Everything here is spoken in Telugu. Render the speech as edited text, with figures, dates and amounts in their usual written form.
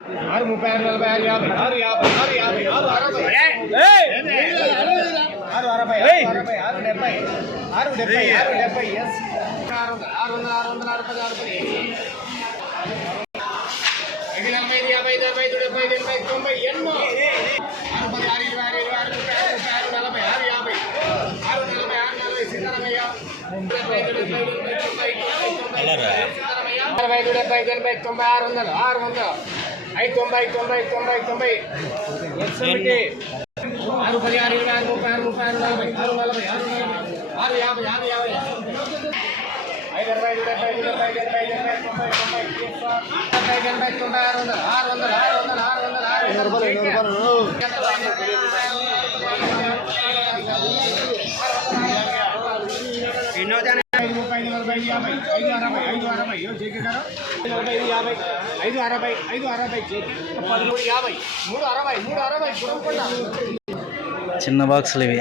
ఆరు 36 40 50 ఆరు 50 ఆరు 50 ఆరు 60 ఆరు 60 ఆరు 70 ఆరు 70 ఎస్ 600 చిన్న బాక్సులు ఇవి.